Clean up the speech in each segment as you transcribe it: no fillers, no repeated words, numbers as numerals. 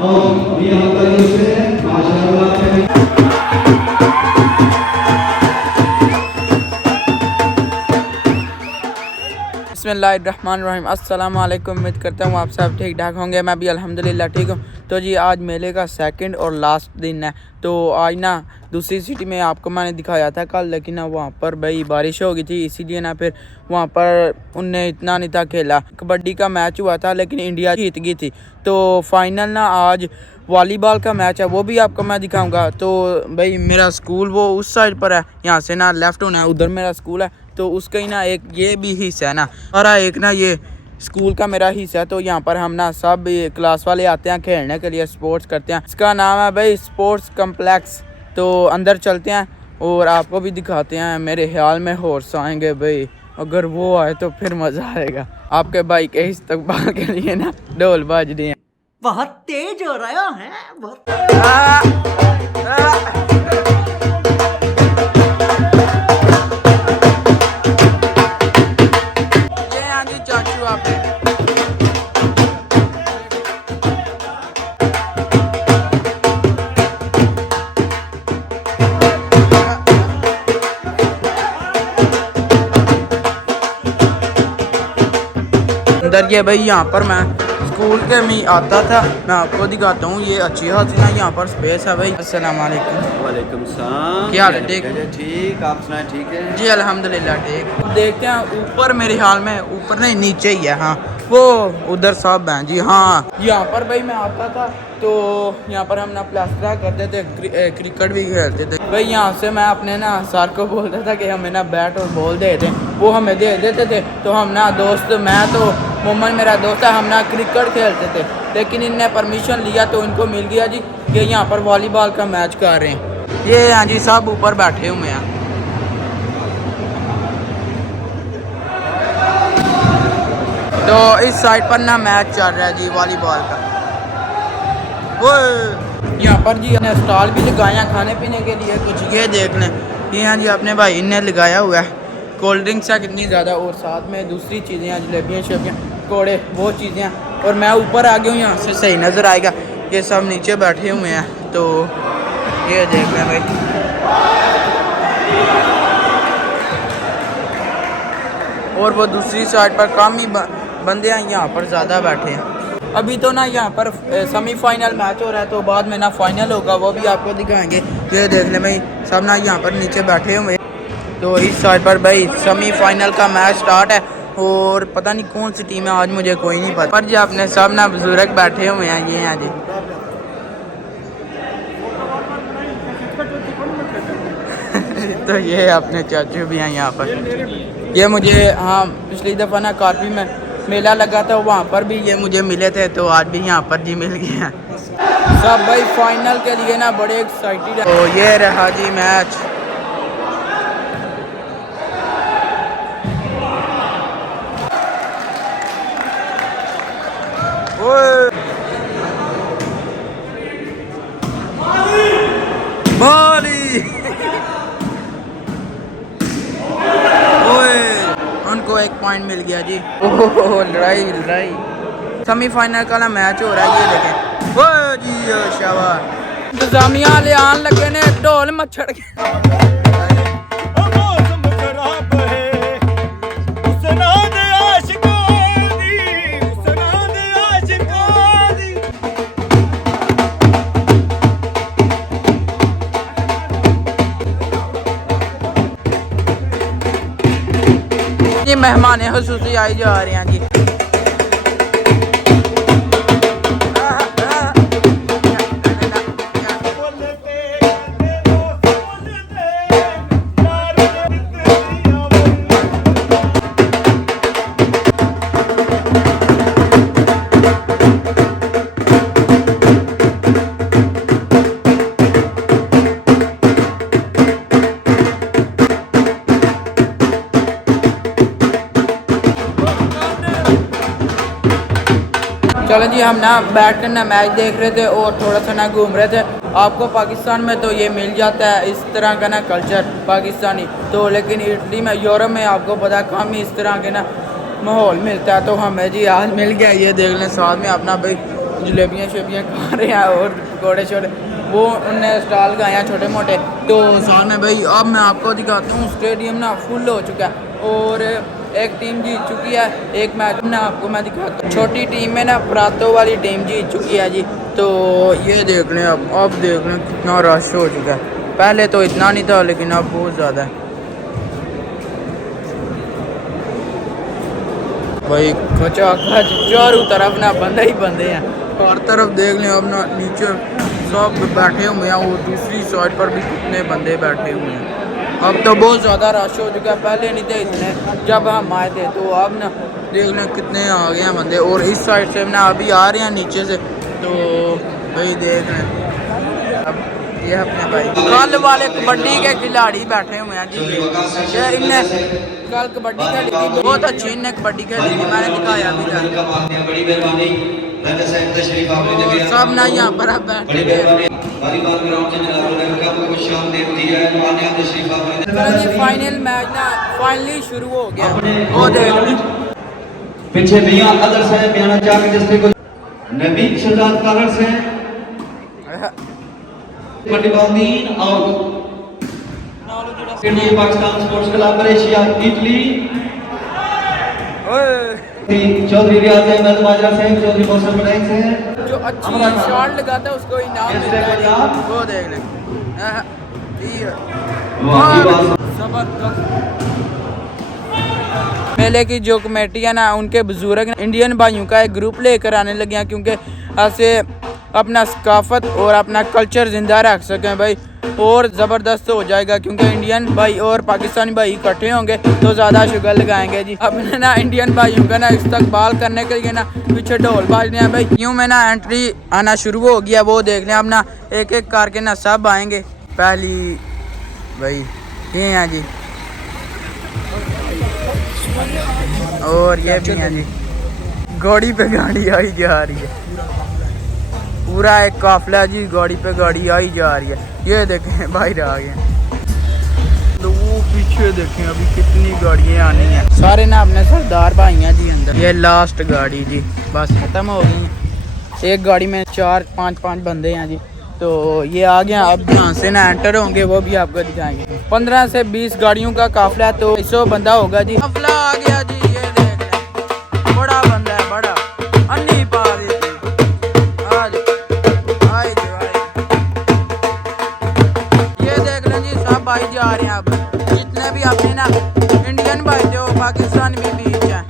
और ये हल्का यूज करें माशाल्लाह। बिस्मिल्लाहिर्रहमानिर्रहीम। अस्सलाम वालेकुम। उम्मीद करता हूँ आप सब ठीक ठाक होंगे। मैं भी अल्हम्दुलिल्लाह ठीक हूँ। तो जी आज मेले का सेकंड और लास्ट दिन है। तो आज ना दूसरी सिटी में आपको मैंने दिखाया था कल, लेकिन ना वहाँ पर भाई बारिश हो गई थी, इसीलिए ना फिर वहाँ पर उनने इतना नहीं था खेला। कबड्डी का मैच हुआ था लेकिन इंडिया जीत गई थी। तो फाइनल ना आज वॉलीबॉल का मैच है, वो भी आपको मैं दिखाऊंगा। तो भाई मेरा स्कूल वो उस साइड पर है, यहाँ से ना लेफ़्ट होना है, उधर मेरा स्कूल है। तो उसका ही ना एक ये भी हिस्सा है ना, और एक ना ये स्कूल का मेरा हिस्सा है। तो यहाँ पर हम ना सब क्लास वाले आते हैं खेलने के लिए, स्पोर्ट्स करते हैं। इसका नाम है भाई स्पोर्ट्स कम्प्लेक्स। तो अंदर चलते हैं और आपको भी दिखाते हैं। मेरे ख्याल में हॉर्स आएंगे भाई, अगर वो आए तो फिर मज़ा आएगा। आपके भाई के इस्तकबाल के लिए ना ढोल बाज रही हैं। बहुत तेज हो रहा है बहुत। ये यहाँ जी चाचू आपने अंदर ये भाई, यहाँ पर मैं स्कूल के में आता था। मैं आपको दिखाता हूँ, ये अच्छी खासी ना यहाँ पर स्पेस है भाई। अस्सलाम वालेकुम। वालेकुम सलाम। क्या हाल है? ठीक ठीक, आप सुनाए ठीक है? जी अल्हम्दुलिल्लाह ठीक। देखते हैं ऊपर, मेरे ख्याल में ऊपर नहीं नीचे ही है। हाँ वो उधर सब हैं जी। हाँ यहाँ पर भाई मैं आता था तो यहाँ पर हम ना प्लास्टर करते थे, क्रिकेट भी खेलते थे भाई। यहाँ से मैं अपने ना सर को बोलता था कि हमें ना बैट और बॉल दे दें, वो हमें दे देते थे। तो हम ना दोस्त, मैं तो मोहम्मद मेरा दोस्त है, हम ना क्रिकेट खेलते थे। लेकिन इनने परमिशन लिया तो इनको मिल गया जी, ये यहाँ पर वॉलीबॉल का मैच कर रहे हैं। ये यहाँ जी सब ऊपर बैठे हुए हैं। तो इस साइड पर ना मैच चल रहा है जी वॉलीबॉल का। वो यहाँ पर जी ने स्टॉल भी लगाया खाने पीने के लिए कुछ, ये देख लें। ये यहाँ जी अपने भाई ने लगाया हुआ है, कोल्ड ड्रिंक्स है कितनी ज़्यादा, और साथ में दूसरी चीज़ें हैं, जलेबियाँ शलेबियाँ पकौड़े, वो चीज़ें हैं। और मैं ऊपर आ गया हूँ, यहाँ से सही नज़र आएगा। ये सब नीचे बैठे हुए हैं। तो ये देख लें भाई, और वो दूसरी साइड पर कम ही बंदे हैं, यहाँ पर ज़्यादा बैठे हैं। अभी तो ना यहाँ पर सेमीफाइनल मैच हो रहा है, तो बाद में ना फाइनल होगा, वो भी आपको दिखाएंगे। ये देख लें भाई, सब ना यहाँ पर नीचे बैठे हुए। तो इस साइड पर भाई सेमीफाइनल का मैच स्टार्ट है, और पता नहीं कौन सी टीम है आज, मुझे कोई नहीं पता। पर जी अपने सब ना बुजुर्ग बैठे हुए हैं, ये हैं जी। तो ये अपने चाचू भी हैं यहाँ पर। ये मुझे, हाँ पिछली दफ़ा ना कार्बी में मेला लगा था, वहाँ पर भी ये मुझे मिले थे, तो आज भी यहाँ पर जी मिल गए हैं सब भाई। फाइनल के लिए ना बड़े एक्साइटेड है। तो ये रहा जी मैच। उनको एक पॉइंट मिल गया जी। ओह लड़ाई लड़ाई, सेमीफाइनल का ना मैच हो रहा है, ये देखें। ओ जी ओ शाबाश, इंतजामिया ले आन लगे ने ढोल मच्छर के। ये मेहमान हुसूसी आई जा रहे हैं जी। चलो जी, हम ना बैठ कर ना मैच देख रहे थे और थोड़ा सा ना घूम रहे थे। आपको पाकिस्तान में तो ये मिल जाता है इस तरह का ना कल्चर पाकिस्तानी, तो लेकिन इटली में, यूरोप में आपको पता कम ही इस तरह के ना माहौल मिलता है। तो हमें जी आज मिल गया। ये देख लें साथ में अपना भाई जलेबियाँ शलेबियाँ खा रहे हैं और पकौड़े छोड़े वो उनने स्टॉल लगाए हैं छोटे मोटे। तो साथ में भाई अब मैं आपको दिखाता हूँ स्टेडियम ना फुल हो चुका है और एक टीम जीत चुकी है। एक मैच में आपको मैं दिखाता हूँ, छोटी टीम में ना प्रातो वाली टीम जीत चुकी है जी। तो ये देख लें अब देख लें कितना रश हो चुका है। पहले तो इतना नहीं था लेकिन अब बहुत ज़्यादा है भाई। खचा खच चारों तरफ ना बंदे ही बंदे हैं। हर तरफ देख लें अब ना नीचे सब बैठे हुए हैं, वो दूसरी साइड पर भी कितने बंदे बैठे हुए हैं। अब तो बहुत ज़्यादा रश हो चुका है, पहले नहीं थे इतने जब हम आए थे। तो अब ना देख लें कितने आ गए हैं बंदे और इस साइड से ना अभी आ रहे हैं नीचे से। तो भाई देख लें अब ये अपने भाई कल वाले कबड्डी के खिलाड़ी बैठे हुए हैं जी। ये इनने कल कबड्डी खेली थी, बहुत अच्छी इनने कबड्डी खेली थी, मैंने दिखाया भी था। और सब ना यहाँ पर अब बैठे जी। फाइनल मैच ना फाइनली शुरू हो गया। वो देख पीछे मियां अदर से मियां चाक डिस्ट्रिक्ट नबी शहजाद कलर से मंडीबाउद्दीन और India Pakistan sports club Asia Italy Chaudhry Riaz Ahmad Majra से चौधरी मौसम बनाई से जो अच्छी शॉट लगाता है उसको इनाम मिलता है। वो देख ले मेले की जो कमेटी है ना उनके बुजुर्ग इंडियन भाइयों का एक ग्रुप लेकर आने लगे हैं क्योंकि ऐसे अपना सकाफत और अपना कल्चर ज़िंदा रख सकें भाई। और ज़बरदस्त हो जाएगा क्योंकि इंडियन भाई और पाकिस्तानी भाई इकट्ठे होंगे तो ज़्यादा शुगर लगाएंगे जी। अपने ना इंडियन भाइयों का ना इस्तकबाल करने के लिए ना पीछे ढोल बाजने हैं भाई। यूँ में ना एंट्री आना शुरू हो गया, वो देख लें। अब ना एक एक करके ना सब आएंगे। पहली भाई ये हैं जी और ये भी हैं जी। गाड़ी पे गाड़ी आई जा रही है, पूरा एक काफिला जी गाड़ी पे गाड़ी आई जा रही है। ये देखें बाहर आ गए तो वो पीछे देखें अभी कितनी गाड़ियाँ आनी हैं। सारे ना अपने सरदार भाई हैं जी अंदर। ये लास्ट गाड़ी जी बस ख़त्म हो गई है। एक गाड़ी में 4-5 बंदे हैं जी। तो ये आ गया, अब यहाँ से ना एंटर होंगे वो भी आपको दिखाएंगे। 15 से 20 गाड़ियों का काफिला है तो 100 बंदा होगा जी। काफिला आ गया जी, ये देख लें बड़ा बंदा है, बड़ा अन्नी पा देती आज आए जो आए। ये देख लें जी सब भाई जा रहे हैं। अब जितने भी अपने ना इंडियन भाई जो पाकिस्तान में बीच हैं।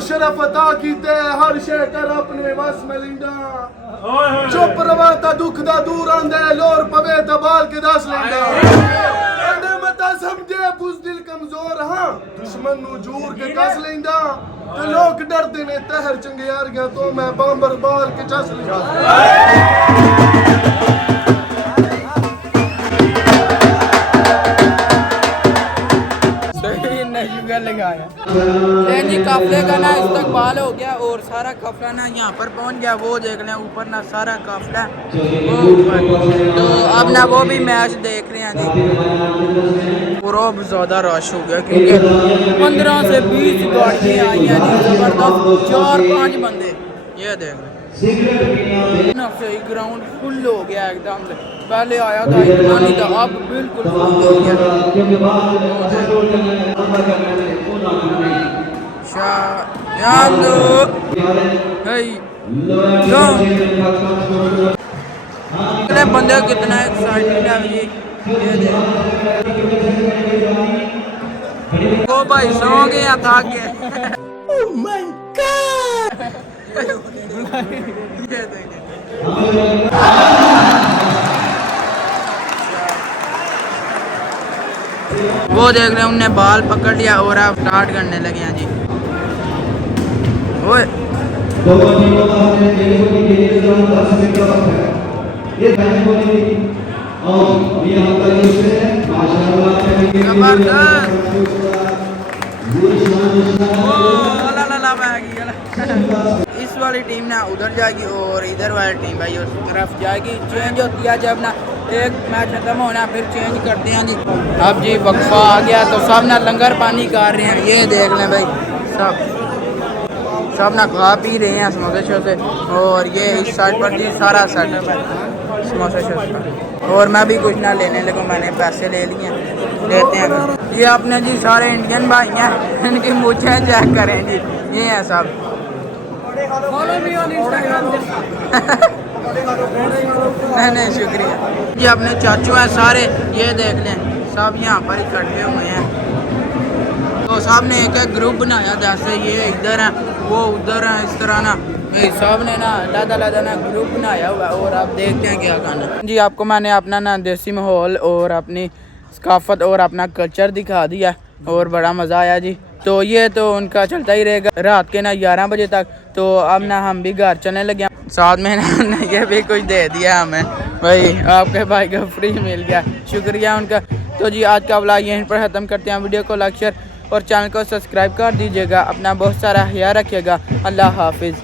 शरफ अता कीते हर शे कर अपने वस में लिंदा चुप रवा ता दुख दा दूर आंदे लोर पवे ता बाल के दस लेंदा अंदे मता समझे बुज़दिल कमजोर हां दुश्मन नु जूर के कस लेंदा ते लोग डरदे ने तहर चंगियारियां तो मैं बांबर बाल के चस लेंदा। लगाया जी। काफले का ना इस्तकबाल हो गया और सारा काफला ना यहाँ पर पहुँच गया। वो देख लें ऊपर ना सारा काफला वो ऊपर। तो अब ना वो भी मैच देख रहे हैं जी। पूरा ज़्यादा रश हो गया क्योंकि 15 से 20 गाड़ियाँ आई हैं जी। ज़बरदस्त 4-5 बंदे। ये देख लें ग्राउंड फुल हो गया एकदम से। पहले आया था इतना नहीं था, अब बिल्कुल फुल हो गया। बंदे कितना एक्साइटेड है जी। वो भाई सो गया था के वो देख रहे हैं उनने बाल पकड़ लिया और आप स्टार्ट करने लगे हैं जी। ओए दोनों टीमों का अपने खेल को खेलने के दौरान 10 मिनट का वक्त है। ये पहले बोली और ये आपका यूज है माशाल्लाह इस वाली टीम ना उधर जाएगी और इधर वाली टीम भाई उस तरफ जाएगी। चेंज होती है जब ना एक मैच खत्म होना फिर चेंज करते हैं जी। अब जी वक्फा आ गया तो सब ना लंगर पानी कर रहे हैं। ये देख लें भाई सब ना खा पी रहे हैं समोसे शोसे। और ये इस साइड पर जी सारा सेटअप है समोसे शोसे का। और मैं भी कुछ ना लेने लगा, मैंने पैसे ले लिए लेते हैं। ये अपने जी सारे इंडियन भाई हैं, इनकी मूछें चेक करें जी। ये हैं सब नहीं शुक्रिया जी। अपने चाचू हैं सारे, ये देख लें सब यहाँ पर इकट्ठे हुए हैं। तो सब ने एक एक ग्रुप बनाया, जैसे ये इधर है वो उधर है, इस तरह ना सब ने ना अलग ना ग्रुप बनाया हुआ। और आप देखते हैं क्या खाना जी। आपको मैंने अपना ना देसी माहौल और अपनी सकाफत और अपना कल्चर दिखा दिया और बड़ा मज़ा आया जी। तो ये तो उनका चलता ही रहेगा रात के ना 11 बजे तक। तो अब ना हम भी घर चलने लगे, साथ में ना ये भी कुछ दे दिया हमें भाई, आपके भाई को फ्री मिल गया, शुक्रिया उनका। तो जी आज का व्लॉग यहीं पर ख़त्म करते हैं। वीडियो को लाइक शेयर और चैनल को सब्सक्राइब कर दीजिएगा। अपना बहुत सारा ख्याल रखिएगा। अल्लाह हाफिज़।